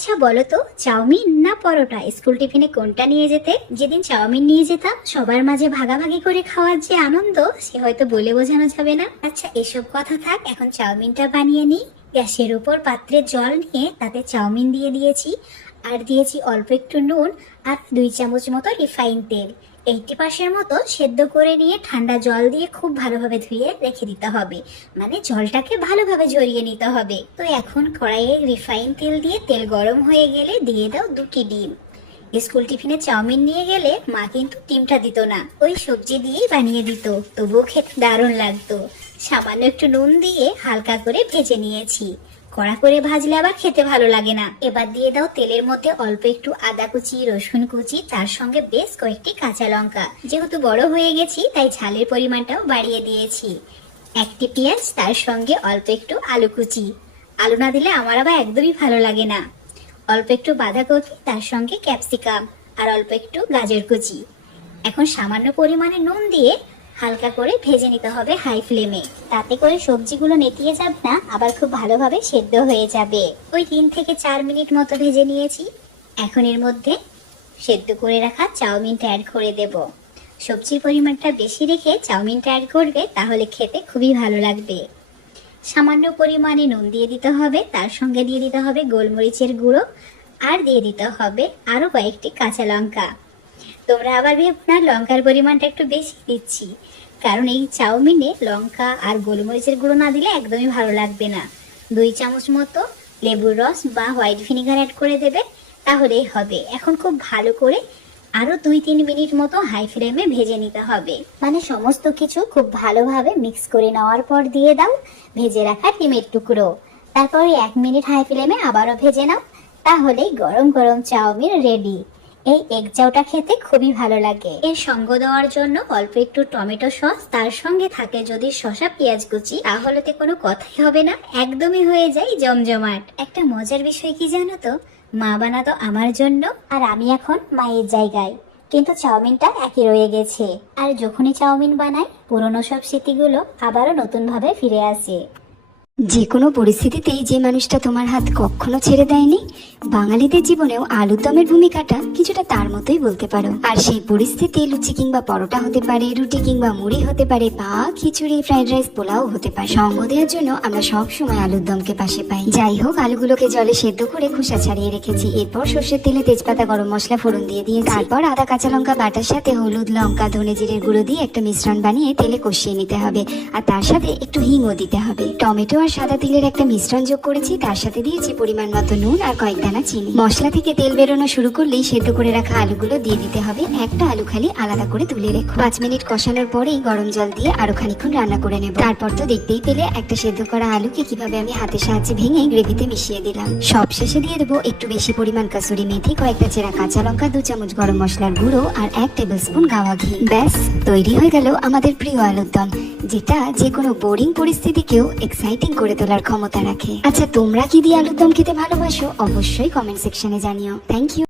আচ্ছা বলো তো, চাউমিন না পরোটা স্কুল টিফিনে কোনটা নিয়ে যেতে? যেদিন চাউমিন নিয়ে যেতাম সবার মাঝে ভাগাভাগি করে খাওয়ার যে আনন্দ, সে হয়তো বলে বোঝানো যাবে না। আচ্ছা এসব কথা থাক, এখন চাউমিনটা বানিয়ে নিই। গ্যাসের উপর পাত্রে জল নিয়ে তাতে চাউমিন দিয়ে দিয়েছি, আর দিয়েছি অল্প একটু নুন আর 2 চামচ মতো রিফাইন তেল। 80% মতো সেদ্ধ করে নিয়ে ঠান্ডা জল দিয়ে খুব ভালোভাবে ধুয়ে রেখে দিতে হবে, মানে জলটাকে ভালোভাবে ঝরিয়ে নিতে হবে। তো এখন কড়াইয়ে রিফাইন তেল দিয়ে তেল গরম হয়ে গেলে দিয়ে দাও 2টি ডিম। স্কুল টিফিনে চাউমিন নিয়ে গেলে মা কিন্তু ডিমটা দিত না, ওই সবজি দিয়েই বানিয়ে দিত, তবুও খেতে দারুণ লাগতো। সামান্য একটু নুন দিয়ে হালকা করে ভেজে নিয়েছি, কড়া করে ভাজলে আবার খেতে ভালো লাগে না। এবার দিয়ে দাও তেলের মধ্যে অল্প একটু আদা কুচি, রসুন কুচি, তার সঙ্গে বেশ কয়েকটি কাঁচা লঙ্কা। যেহেতু বড় হয়ে গেছি তাই ঝালের পরিমাণটাও বাড়িয়ে দিয়েছি। একটি পেঁয়াজ, তার সঙ্গে অল্প একটু আলু কুচি। আলু না দিলে আমার আবার একদমই ভালো লাগে না। অল্প একটু বাঁধাকপি, তার সঙ্গে ক্যাপসিকাম আর অল্প একটু গাজর কুচি। এখন সামান্য পরিমাণে নুন দিয়ে হালকা করে ভেজে নিতে হবে হাই ফ্লেমে, তাতে করে সবজিগুলো নেতিয়ে যাবে না, আবার খুব ভালোভাবে সেদ্ধ হয়ে যাবে। ওই 3 থেকে 4 মিনিট মতো ভেজে নিয়েছি। এখন এর মধ্যে সেদ্ধ করে রাখা চাউমিনটা অ্যাড করে দেব। সবজির পরিমাণটা বেশি রেখে চাউমিনটা অ্যাড করবে, তাহলে খেতে খুবই ভালো লাগবে। সামান্য পরিমাণে নুন দিয়ে দিতে হবে, তার সঙ্গে দিয়ে দিতে হবে গোলমরিচের গুঁড়ো, আর দিয়ে দিতে হবে আরও কয়েকটি কাঁচা লঙ্কা। তোমরা আবার ভেবো না লঙ্কার পরিমাণটা একটু বেশি দিচ্ছি, কারণ এই চাউমিনে লঙ্কা আর গোলমরিচের গুঁড়ো না দিলে একদমই ভালো লাগবে না। 2 চামচ মতো লেবুর রস বা হোয়াইট ভিনিগার অ্যাড করে দেবে, তাহলেই হবে। এখন খুব ভালো করে আরো 2-3 মিনিট মতো হাই ফ্লেমে ভেজে নিতে হবে, মানে সমস্ত কিছু খুব ভালোভাবে মিক্স করে নেওয়ার পর দিয়ে দাও ভেজে রাখা ডিমের টুকরো। তারপরে 1 মিনিট হাই ফ্লেমে আবারও ভেজে নাও, তাহলেই গরম গরম চাউমিন রেডি। এই এগ চাউটা খেতে খুবই ভালো লাগে। এর সঙ্গ দেওয়ার জন্য অল্প একটু টমেটো সস, তার সঙ্গে থাকে যদি শসা পেঁয়াজ কুচি, তাহলে তো কোনো কথাই হবে না, একদমই হয়ে যায় জমজমাট। একটা মজার বিষয় কি জানো তো, মা বানাতো আমার জন্য আর আমি এখন মায়ের জায়গায়, কিন্তু চাউমিনটা একই রয়ে গেছে। আর যখনই চাউমিন বানাই পুরনো সব স্মৃতিগুলো আবারও নতুন ভাবে ফিরে আসে। যে কোনো পরিস্থিতিতেই যে মানুষটা তোমার হাত কখনো ছেড়ে দেয়নি, বাঙালিদের জীবনেও আলুর দমের ভূমিকাটা কিছুটা তার মতোই বলতে পারো। আর সেই পরিস্থিতি লুচি কিংবা পরোটা হতে পারে, রুটি কিংবা মুড়ি হতে পারে, বা খিচুড়ি, ফ্রাইড রাইস, পোলাও হতে পারে। সঙ্গ দেওয়ার জন্য আমরা সব সময় আলুর দমকে পাশে পাই। যাই হোক, আলুগুলোকে জলে সেদ্ধ করে খোসা ছাড়িয়ে রেখেছি। এরপর সর্ষের তেলে তেজপাতা, গরম মশলা ফোড়ন দিয়ে দিয়েছি। তারপর আদা কাঁচা লঙ্কা বাটার সাথে হলুদ, লঙ্কা, ধনে জিরের গুঁড়ো দিয়ে একটা মিশ্রণ বানিয়ে তেলে কষিয়ে নিতে হবে, আর তার সাথে একটু হিংও দিতে হবে। টমেটো আর সাদা তিলের একটা মিশ্রণ যোগ করেছি, তার সাথে দিয়েছি পরিমাণ মতো নুন আর কয়েক দানা চিনি। মশলা থেকে তেল বেরোনো শুরু করলেই সেদ্ধ করে রাখা আলুগুলো দিয়ে দিতে হবে। একটা আলু খালি আলাদা করে তুলে রেখো। 5 মিনিট কষানোর পরেই গরম জল দিয়ে আরো খানিকক্ষণ রান্না করে নেব। তারপর তো দেখতেই পেলে একটা সেদ্ধ করা আলুকে কিভাবে আমি হাতের সাহায্যে ভেঙে গ্রেভিতে মিশিয়ে দিলাম। সব শেষে দিয়ে দেবো একটু বেশি পরিমাণ কাসুরি মেথি, কয়েকটা চেরা কাঁচা লঙ্কা, 2 চামচ গরম মশলার গুঁড়ো আর 1 টেবিলস্পুন গাওয়া ঘি। ব্যাস তৈরি হয়ে গেল আমাদের প্রিয় আলুর দম, যেটা যে কোনো বোরিং পরিস্থিতিকেও এক্সাইটিং করে তোলার ক্ষমতা রাখে। আচ্ছা তোমরা কি দিয়ে আলুর দম খেতে ভালোবাসো? অবশ্যই কমেন্ট সেকশনে জানিও। Thank you.